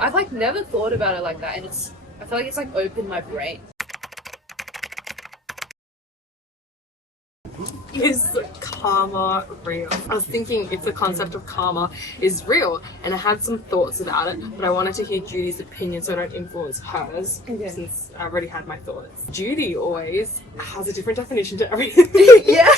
I've like never thought about it like that, and I feel like it's like opened my brain. Is karma real? I was thinking if the concept of karma is real, and I had some thoughts about it, but I wanted to hear Judy's opinion so I don't influence hers, since I already had my thoughts. Judy always has a different definition to everything. Yeah.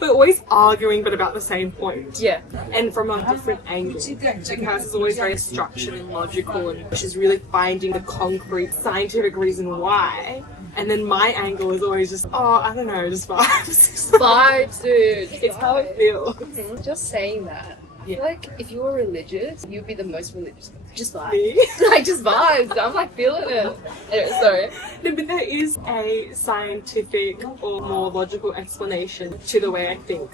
We're always arguing, but about the same point. Yeah. And from a different angle. Like hers is always very structured and logical, and she's really finding the concrete scientific reason why. And then my angle is always just, I don't know, just vibes. Vibes, dude. It's how it feels. Just saying that. I feel like if you were religious, you'd be the most religious. Just vibes. Me? Like, just vibes. I'm like feeling it. Anyway, sorry. No, but there is a scientific or more logical explanation to the way I think.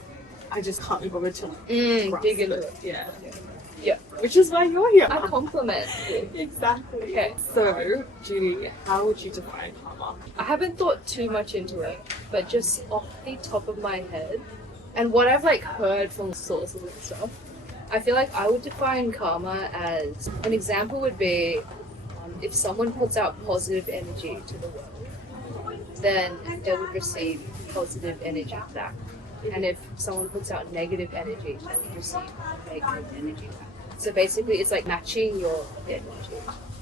I just can't be bothered to grasp dig into it. it. Yeah. Yeah. Which is why you're here. I compliment you. Exactly. Okay. So, Judy, how would you define karma? I haven't thought too much into it, but just off the top of my head, and what I've like heard from sources and stuff, I feel like I would define karma as, an example would be, if someone puts out positive energy to the world, then they would receive positive energy back. And if someone puts out negative energy, they would receive negative energy back. So basically it's like matching your energy,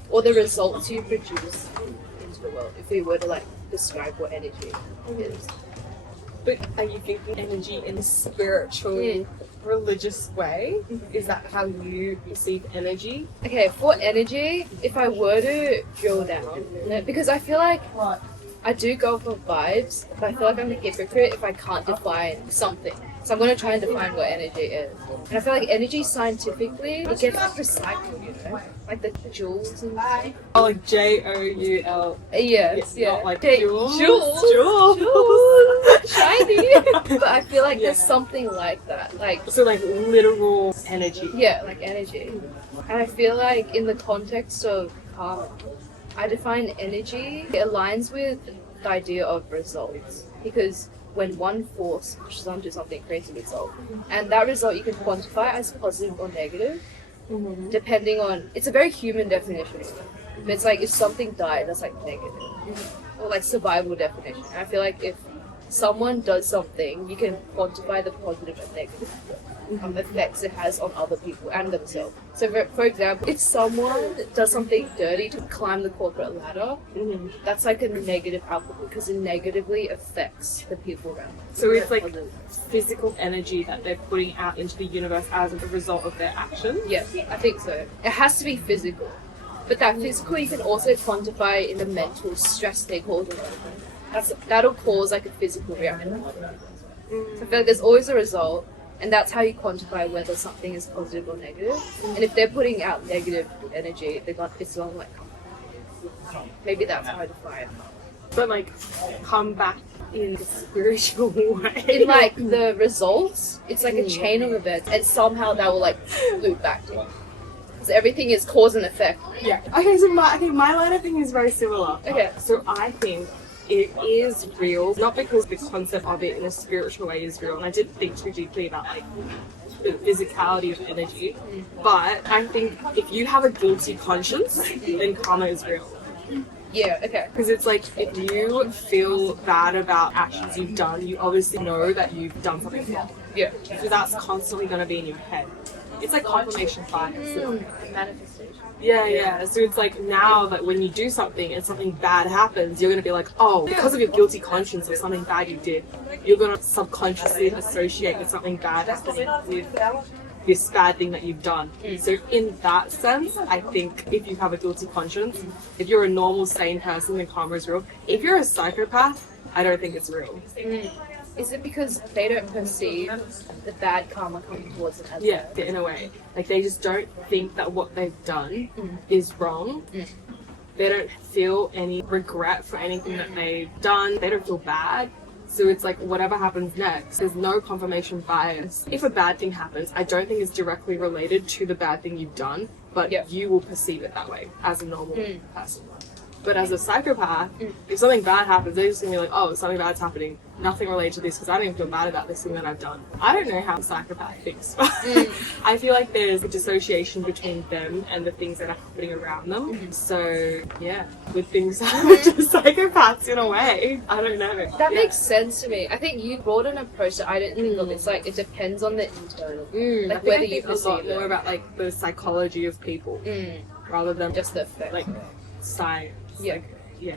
or the results you produce into the world, if we were to like describe what energy is. But are you thinking energy in a spiritual, religious way? Is that how you perceive energy? Okay, for energy, if I were to drill down, because I feel like I do go for vibes, but I feel like I'm a hypocrite if I can't define something. So I'm going to try and define what energy is. And I feel like energy scientifically, it gets recycled, you know? Like the joules and stuff. Oh, like Joule. Yes, yeah. Not like Okay, jewels. Joules. Shiny. But I feel like there's something like that. Like, so like literal energy. yeah, like energy. And I feel like in the context of karma, I define energy, it aligns with the idea of results. Because when one force pushes onto something, it creates a result. And that result you can quantify as positive or negative, depending on, it's a very human definition. But it's like if something died, that's like negative. Or like survival definition. And I feel like if someone does something, you can quantify the positive and negative effects it has on other people and themselves. So for example, if someone does something dirty to climb the corporate ladder, that's like a negative output because it negatively affects the people around them. So it's like physical energy that they're putting out into the universe as a result of their actions? Yeah, I think so. It has to be physical. But that physical you can also quantify in the mental stress they cause on them. That'll cause like a physical reaction. So I feel like there's always a result, and that's how you quantify whether something is positive or negative. And if they're putting out negative energy, it's not like, maybe that's how I define it. But like, come back in a spiritual way. In like the results, it's like a chain of events, and somehow that will like loop back to it. Because everything is cause and effect. Yeah. Okay, so my line of thinking is very similar. Okay. So I think it is real, not because the concept of it in a spiritual way is real, and I did think too deeply about like the physicality of energy, but I think if you have a guilty conscience, then karma is real. Yeah, okay. Because it's like, if you feel bad about actions you've done, you obviously know that you've done something wrong. Yeah. So that's constantly going to be in your head. It's like confirmation bias. Manifestation. Yeah. So it's like now that when you do something and something bad happens, you're going to be like, oh, because of your guilty conscience or something bad you did, you're going to subconsciously associate with something bad happening with this bad thing that you've done. So in that sense, I think if you have a guilty conscience, if you're a normal, sane person, then karma is real. If you're a psychopath, I don't think it's real. Is it because they don't perceive the bad karma coming towards them as Yeah, in a way. Like they just don't think that what they've done is wrong. They don't feel any regret for anything that they've done. They don't feel bad. So it's like whatever happens next, there's no confirmation bias. If a bad thing happens, I don't think it's directly related to the bad thing you've done, but you will perceive it that way as a normal person. But as a psychopath, if something bad happens, they're just gonna be like, oh, something bad's happening. Nothing related to this because I don't even feel bad about this thing that I've done. I don't know how a psychopath thinks, but I feel like there's a dissociation between them and the things that are happening around them. So, yeah, with things that are just psychopaths in a way. I don't know. That makes sense to me. I think you brought an approach that I didn't think of. It's like it depends on the internal. Like whether you perceive more about like the psychology of people rather than just the effect. like science. Yeah. Like, yeah.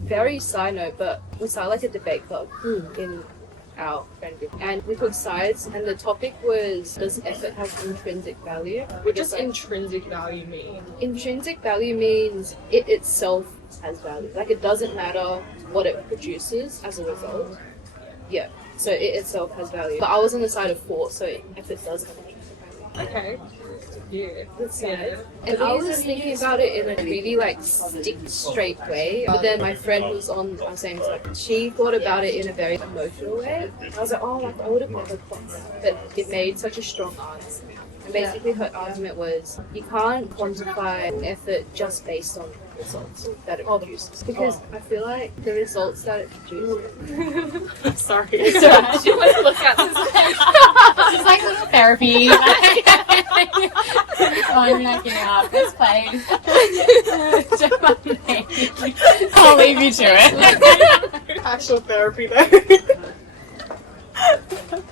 Very side note, but we started like a debate club in our friend group, and we took sides, and the topic was, does effort have intrinsic value? What does intrinsic value mean? Intrinsic value means it itself has value. Like it doesn't matter what it produces as a result. Yeah. So it itself has value. But I was on the side of force, so effort does have intrinsic value. Okay. Yeah. That's yeah. And I was thinking about it in a really like straight way, but then my friend was on our same side. She thought about it in a very emotional way. I was like, oh, like I would have never thought that, but it made such a strong argument. And basically, her argument was you can't quantify effort just based on the results that it produces, because I feel like the results that it produces. Sorry. So I should want to look at this. This is like little therapy. I'm not getting off this place. I'll leave you to it. Actual therapy though.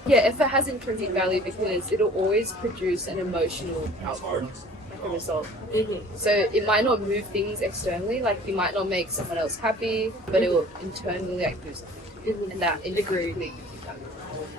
Yeah, if it has intrinsic value because it'll always produce an emotional output, like a result. So it might not move things externally, like you might not make someone else happy, but it will internally like do something. And that indirectly.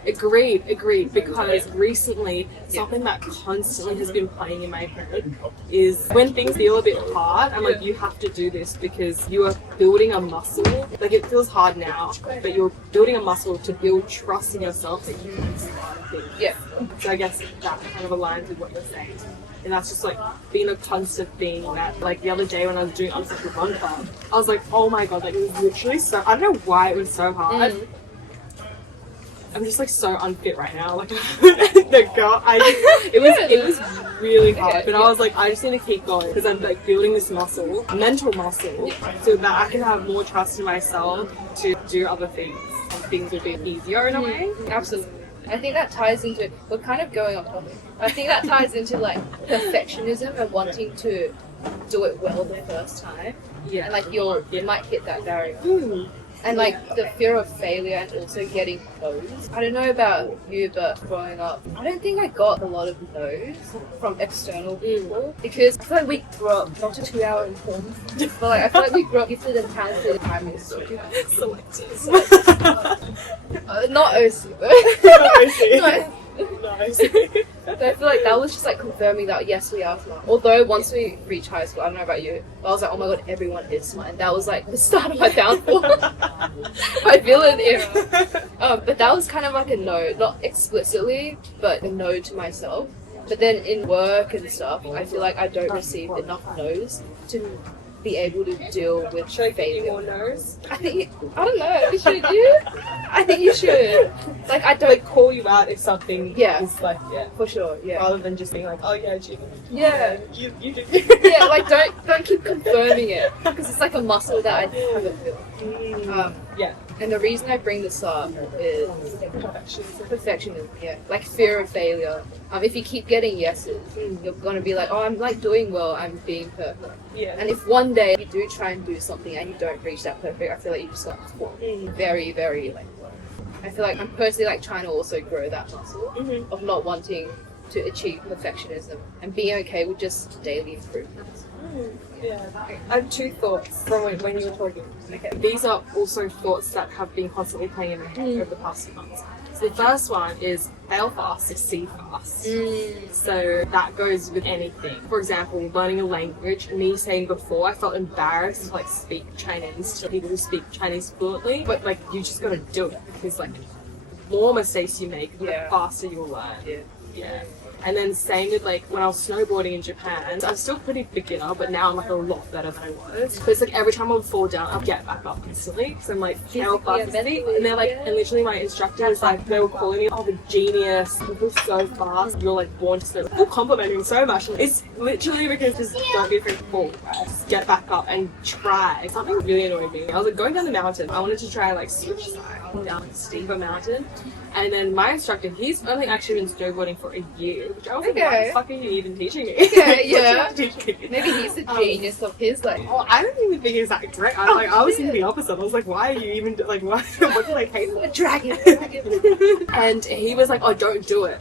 Agreed, because recently something that constantly has been playing in my head is when things feel a bit hard, I'm like, you have to do this because you are building a muscle. Like it feels hard now, but you're building a muscle to build trust in yourself that you can survive things. Yeah. So I guess that kind of aligns with what you're saying. And that's just like being a constant thing that like the other day when I was doing Unstructured Run Club, I was like, oh my god, like it was literally so, I don't know why it was so hard. I'm just like so unfit right now. Like the girl, it was really hard. But I was like, I just need to keep going because I'm like building this muscle, mental muscle, so that I can have more trust in myself to do other things. And things would be easier in a way. Absolutely. I think that ties into, we're kind of going off topic. I think that ties into like perfectionism and wanting to do it well the first time. Yeah. And like you might hit that barrier. And like the fear of failure and also getting no's. I don't know about you, but growing up, I don't think I got a lot of no's from external people because I feel like we grew up, not to 2 hour informed, but like I feel like we grew up gifted and talented in primary school. Selective. Not OC, but Nice. So I feel like that was just like confirming that yes, we are smart. Although once we reached high school, I don't know about you, but I was like, oh my god, everyone is smart, and that was like the start of my downfall, my villain era. But that was kind of like a no, not explicitly, but a no to myself. But then in work and stuff, I feel like I don't receive enough no's to be able to deal with failure. More no's? I don't know. Should you? I think you should. Like I don't Like call you out if something is like for sure. Yeah. rather than just being like, oh yeah, Gina. Yeah. You did. Yeah, like don't keep confirming it because it's like a muscle that I haven't built. Yeah. And the reason I bring this up is perfectionism. Yeah, like fear of failure. If you keep getting yeses, you're gonna be like, oh, I'm like doing well. I'm being perfect. Yeah. And if one day you do try and do something and you don't reach that perfect, I feel like you just got fall. Very, very like. I feel like I'm personally like trying to also grow that muscle of not wanting to achieve perfectionism and being okay with just daily improvements. Yeah. I have two thoughts from when you were talking. Okay. These are also thoughts that have been constantly playing in my head over the past few months. So the first one is fail fast, succeed fast. So that goes with anything. For example, learning a language. Me saying before, I felt embarrassed to like speak Chinese to people who speak Chinese fluently. But like you just gotta do it because like the more mistakes you make, the faster you'll learn. Yeah. And then same with like when I was snowboarding in Japan, I'm still pretty beginner, but now I'm like a lot better than I was. But it's like every time I would fall down, I'd get back up instantly because I'm like, how fast is it? And they're like, and literally my instructor was like, they were calling me, oh, the genius, you go so fast, you're like born to snow. They're complimenting me so much. It's literally because just don't be afraid to fall, right? Just get back up and try. Something really annoyed me. I was like going down the mountain. I wanted to try like switch side down a steeper mountain. And then my instructor, he's only actually been snowboarding for a year, which I was like, why the fuck are you even teaching me? Yeah. Maybe he's the genius of his like. Oh, I don't even think he's that great. I was thinking the opposite. I was like, why are you even like, why? What did I hate A dragon. And he was like, oh, don't do it.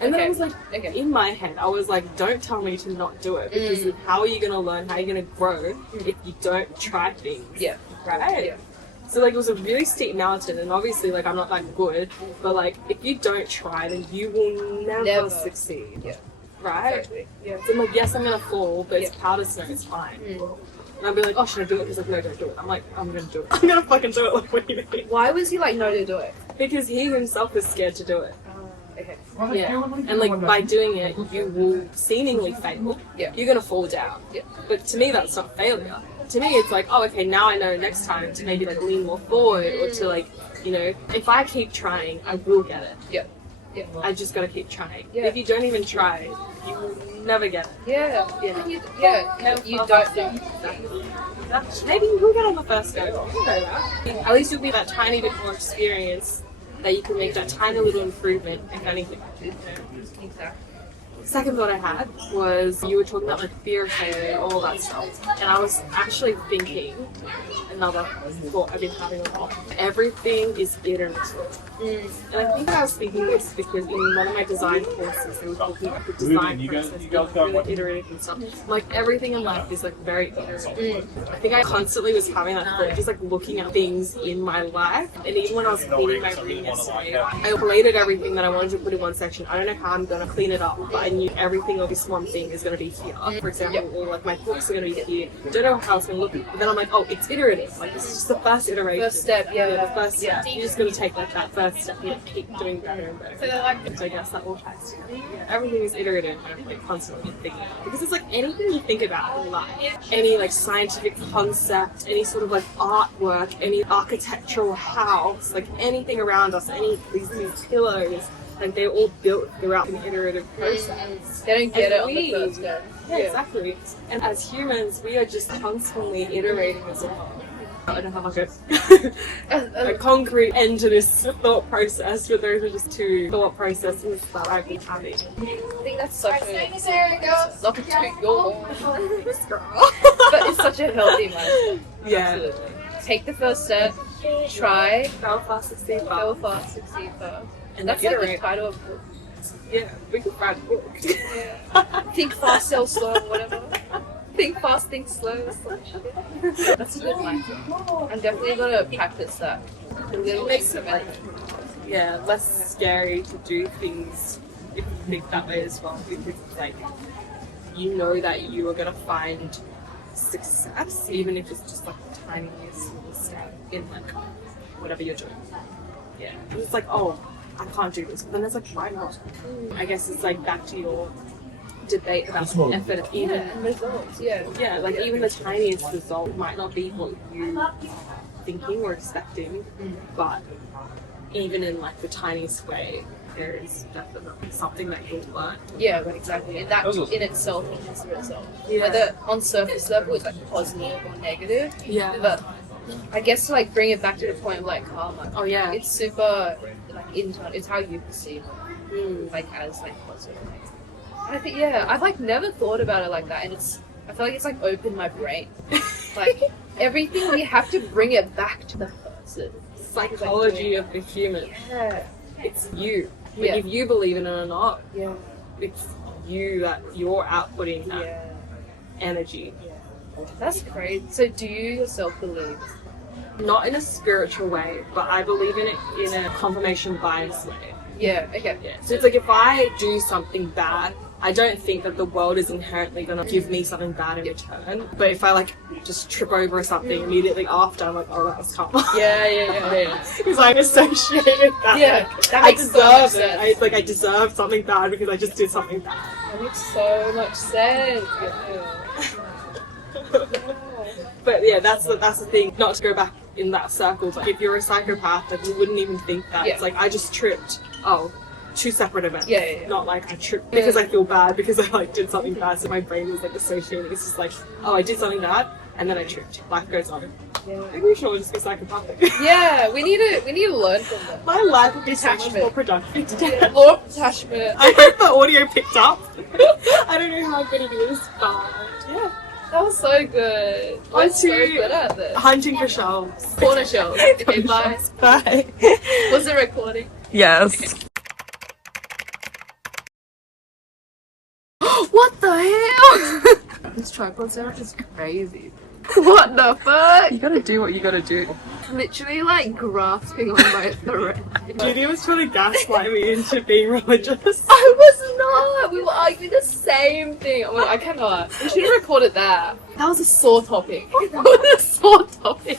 And then I was like, Okay. in my head, I was like, don't tell me to not do it because how are you going to learn? How are you going to grow if you don't try things? Yeah. Right? Yeah. So like it was a really steep mountain, and obviously like I'm not that good, but like if you don't try, then you will never succeed. Yeah. Right? Exactly. Yeah. So I'm like, yes, I'm gonna fall, but it's powder snow, it's fine. And I'll be like, oh, should I do it? He's like, no, don't do it. I'm like, I'm gonna do it. I'm gonna fucking do it. Like, what do you mean? Why was he like no to do it? Because he himself is scared to do it. Okay. Yeah. And like by doing it, you will seemingly fail. Yeah. You're gonna fall down. Yeah. But to me, that's not failure. To me, it's like, oh, okay, now I know next time to maybe like lean more forward or to like, you know, if I keep trying, I will get it. Yeah. Yeah. I just gotta keep trying. Yeah. If you don't even try, you will never get it. Yeah. Yeah. You don't do. Maybe you will get on the first go. You know that. At least you'll be that tiny bit more experience that you can make that tiny little improvement, if anything. Exactly. Second thought I had was you were talking about like fear of failure, all that stuff, and I was actually thinking another thought I've been having a lot. Everything is iterative. And I think I was thinking this because in one of my design courses they were talking about the design process being really iterative and stuff. Like everything in life is like very iterative. I think I constantly was having that thought, just like looking at things in my life. And even when I was cleaning my room yesterday, I plated everything that I wanted to put in one section. I don't know how I'm gonna clean it up, but I knew everything of this one thing is gonna be here. For example, or like my books are gonna be here. Don't know how it's gonna look. But then I'm like, oh, it's iterative. Like this is just the first iteration. First step, yeah. The first step. You're just gonna take like that first step and keep doing better and better. So I guess that all ties together. Yeah, everything is iterative and I'm constantly thinking. Because it's like anything you think about in life, any like scientific concept, any sort of like artwork, any architectural house, like anything around us, any these pillars, like they're all built throughout an iterative process. They don't get And it on the first go. Yeah, exactly. And as humans, we are just constantly iterating as well. I don't have like a concrete end to this thought process, but those are just two thought processes that I've been having. I think that's such a not to toot your horn, but it's such a healthy mindset. Yeah. Take the first step, try, Fail fast, succeed fail fast. fast, succeed fast. And That's like the iterate. title of book. Yeah, we could write a book. Think fast, sell slow, whatever. Think fast, think slow. That's a good mindset. I'm definitely gonna practice that. A little Makes it incremental. Yeah, less scary to do things if you think that way as well, because it's like you know that you are gonna find success, even if it's just like the tiniest little step in like whatever you're doing. Yeah, it's like, oh, I can't do this, but then it's like, why not? I guess it's like back to your debate about effort. Even And results, yeah. like even the tiniest result might not be what you thinking or expecting, but even in like the tiniest way, there is definitely something that you'll learn. Yeah, but exactly. And that in itself is the result. Yeah. Whether on surface level it's like positive or negative. Yeah. But I guess to like bring it back to the point of like karma. Oh yeah. It's super like internal. It's how you perceive it, like as like positive. And I think I've like never thought about it like that, and I feel like it's like opened my brain. Like everything we have to bring it back to the person. Psychology of the human. Yeah. It's you. But Yeah. if you believe in it or not, Yeah. it's you that you're outputting that Yeah. energy. That's great. So do you yourself believe? Not in a spiritual way, but I believe in it in a confirmation bias way. Yeah. Okay. Yeah. So it's like if I do something bad, I don't think that the world is inherently gonna give me something bad in return. But if I like just trip over something immediately after, I'm like, oh, that was karma. Yeah. Because I'm associated that. Yeah, Like, that I makes so much deserve it. sense. I deserve something bad because I just did something bad. That makes so much sense. But yeah, that's the thing. Not to go back in that circle, but if you're a psychopath, like you wouldn't even think that. Yeah. It's like I just tripped. Oh, two separate events. Yeah. Not like I tripped because I feel bad because I like did something bad. So my brain was like associating. It's just like, oh, I did something bad and then I tripped. Life goes on. Yeah. Maybe we should all just be psychopathic. Yeah, we need to learn from them. My life would be so much Detachment. more productive. Yeah, law of detachment. I hope the audio picked up. I don't know how good it is, but yeah. That was so good. On I'm so to good at this. hunting for shelves. Corner shells. Okay, bye. Bye. Was it recording? Yes. What the hell? This tripod setup is crazy. What the fuck? You gotta do what you gotta do. Literally like grasping on my thread. Judy was trying to gaslight me into being religious. I was not. We were arguing the same thing. I'm like, I cannot. We should have recorded that. That was a sore topic. That was a sore topic.